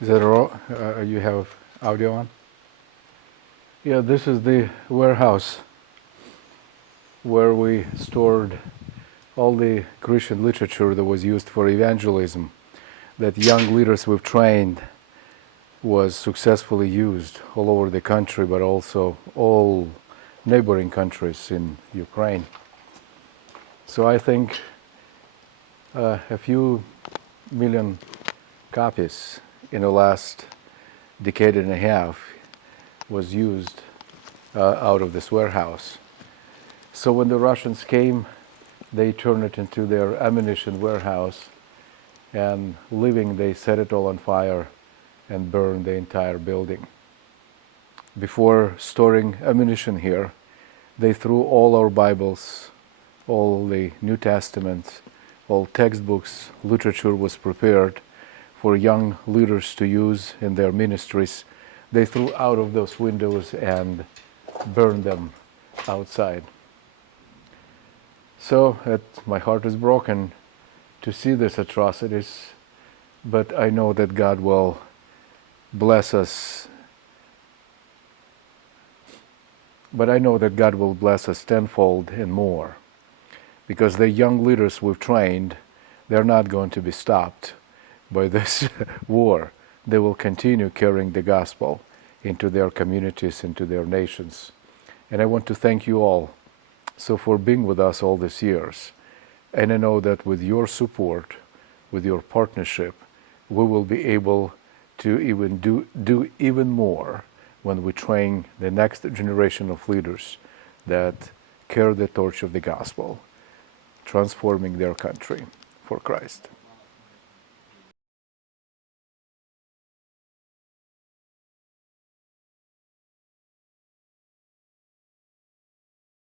Is that all? You have audio on? Yeah, this is the warehouse where we stored all the Christian literature that was used for evangelism, that young leaders we've trained was successfully used all over the country, but also all neighboring countries in Ukraine. So I think a few million copies in the last decade and a half was used out of this warehouse. So when the Russians came, they turned it into their ammunition warehouse, and leaving, they set it all on fire and burned the entire building. Before storing ammunition here, they threw all our Bibles, all the New Testaments, all textbooks, literature was prepared for young leaders to use in their ministries. They threw out of those windows and burned them outside. So my heart is broken to see these atrocities, but I know that God will bless us. But I know that God will bless us tenfold and more, because the young leaders we've trained, they're not going to be stopped by this war. They will continue carrying the gospel into their communities, into their nations. And I want to thank you all for being with us all these years. And I know that with your support, with your partnership, we will be able to even do even more when we train the next generation of leaders that carry the torch of the gospel, transforming their country for Christ.